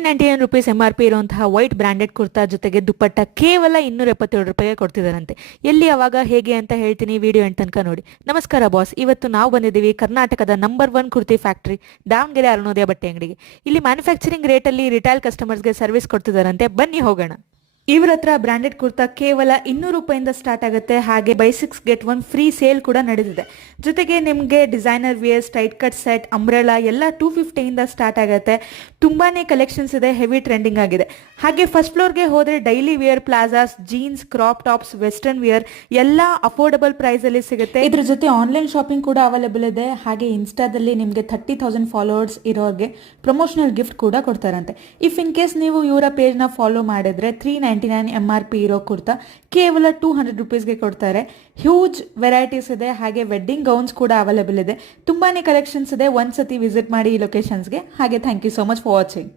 999 rupees MRP ಇರುವಂತಹ white branded kurta ಜೊತೆಗೆ ದುಪ್ಪಟ್ಟ ಕೇವಲ 277 ರೂಪಾಯಿಗೆ ಕೊಡ್ತಿದ್ದಾರಂತೆ. ಎಲ್ಲಿ ಅವಾಗ ಹೇಗೆ ಅಂತ ಹೇಳ್ತೀನಿ, ವಿಡಿಯೋ ಎಂಡ್ ತನಕ ನೋಡಿ. ನಮಸ್ಕಾರ ಬಾಸ್, ಇವತ್ತು ನಾವು ಬಂದಿದ್ದೀವಿ ಕರ್ನಾಟಕದ ನಂಬರ್ 1 ಕುರ್ತಿ ಫ್ಯಾಕ್ಟರಿ ದಾವಣಗೆರೆ ಅರುಣೋದಯ ಬಟ್ಟೆ ಅಂಗಡಿಗೆ. ಇಲ್ಲಿ ಮ್ಯಾನುಫ್ಯಾಕ್ಚರಿಂಗ್ ರೇಟಲ್ಲಿ ರಿಟೈಲ್ ಕಸ್ಟಮರ್ಸ್ಗೆ ಸರ್ವಿಸ್ ಕೊಡ್ತಿದ್ದಾರಂತೆ. ಬನ್ನಿ ಹೋಗೋಣ. ಇವ್ರ ಹತ್ರ ಬ್ರಾಂಡೆಡ್ ಕುರ್ತಾ ಕೇವಲ 200 ರೂಪಾಯಿಂದ ಸ್ಟಾರ್ಟ್ ಆಗುತ್ತೆ. ಹಾಗೆ ಬೈ 6 get 1 ಫ್ರೀ ಸೇಲ್ ಕೂಡ ನಡೆದಿದೆ. ಜೊತೆಗೆ ನಿಮಗೆ designer wear, straight cut set, umbrella ಎಲ್ಲ 250 ಇಂದ ಸ್ಟಾರ್ಟ್ ಆಗುತ್ತೆ. ತುಂಬಾನೇ ಕಲೆಕ್ಷನ್ಸ್ ಇದೆ, ಹೆವಿ ಟ್ರೆಂಡಿಂಗ್ ಆಗಿದೆ. ಹಾಗೆ ಫಸ್ಟ್ ಫ್ಲೋರ್ಗೆ ಹೋದ್ರೆ daily wear, palazzos, jeans, crop tops, western wear ಎಲ್ಲ ಅಫೋರ್ಡಬಲ್ ಪ್ರೈಸ್ ಅಲ್ಲಿ ಸಿಗುತ್ತೆ. ಇದ್ರ ಜೊತೆ ಆನ್ಲೈನ್ ಶಾಪಿಂಗ್ ಕೂಡ ಅವೈಲೇಬಲ್ ಇದೆ. ಹಾಗೆ ಇನ್ಸ್ಟಾದಲ್ಲಿ ನಿಮಗೆ 30,000 ಫಾಲೋವರ್ಸ್ ಇರೋರಿಗೆ ಪ್ರಮೋಷನಲ್ ಗಿಫ್ಟ್ ಕೂಡ ಕೊಡ್ತಾರಂತೆ. ಇಫ್ ಇನ್ ಕೇಸ್ ನೀವು ಇವರ ಪೇಜ್ ನ ಫಾಲೋ ಮಾಡಿದ್ರೆ 399 MRP ಇರೋ ಕುರ್ತಾ ಕೇವಲ 200 ರೂಪೀಸ್ಗೆ ಕೊಡ್ತಾರೆ. ಹ್ಯೂಜ್ ವೆರೈಟೀಸ್ ಇದೆ. ಹಾಗೆ ವೆಡ್ಡಿಂಗ್ ಗೌನ್ಸ್ ಕೂಡ ಅವೈಲೇಬಲ್ ಇದೆ. ತುಂಬಾನೇ ಕಲೆಕ್ಷನ್ಸ್ ಇದೆ. ಒಂದ್ಸತಿ ವಿಸಿಟ್ ಮಾಡಿ ಈ ಲೊಕೇಶನ್ಸ್ಗೆ. ಹಾಗೆ thank you so much for watching.